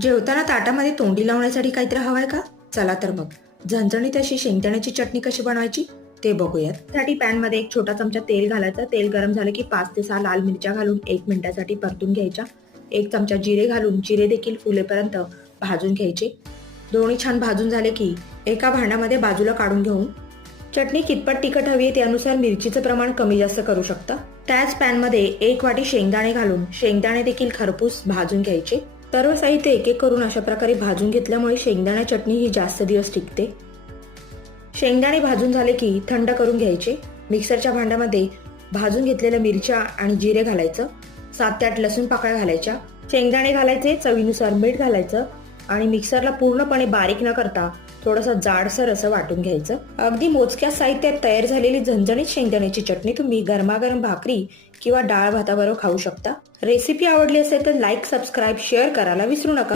जेवताना ताटामध्ये तोंडी लावण्यासाठी काहीतरी हवंय का? चला तर मग. झणझणीत अशी शेंगदाण्याची चटणी कशी बनवायची? ते बघूयात. त्यासाठी पॅनमध्ये एक छोटा चमचा तेल घालायचा. तेल गरम झालं की पाच ते सहा लाल मिरच्या घालून एक मिनिटासाठी परतून घ्यायच्या. एक चमचा जिरे घालून जिरे देखील फुलेपर्यंत भाजून घ्यायचे. दोन्ही छान भाजून झाले की एका भांड्यामध्ये बाजूला काढून घेऊन चटणी कितपत तिखट हवी आहे त्यानुसार मिरचीचं प्रमाण कमी जास्त करू शकता. त्याच पॅनमध्ये एक वाटी शेंगदाणे घालून शेंगदाणे देखील खरपूस भाजून घ्यायचे. सर्व साहित्य एक एक करून अशा प्रकारे भाजून घेतल्यामुळे शेंगदाणा चटणी ही जास्त दिवस टिकते. शेंगदाणे भाजून झाले की थंड करून घ्यायचे. मिक्सरच्या भांड्यामध्ये भाजून घेतलेल्या मिरच्या आणि जिरे घालायचं. सात ते आठ लसूण पाकळ्या घालायच्या. शेंगदाणे घालायचे चवीनुसार मीठ घालायचं. आणि मिक्सरला पूर्णपणे बारीक न करता थोडंसं जाडसर असं वाटून घ्यायचं. अगदी मोजक्या साहित्यात तयार झालेली झणझणीत शेंगदाण्याची चटणी तुम्ही गरमागरम भाकरी किंवा डाळ भाताबरोबर खाऊ शकता. रेसिपी आवडली असेल तर लाईक सबस्क्राईब शेअर करायला विसरू नका.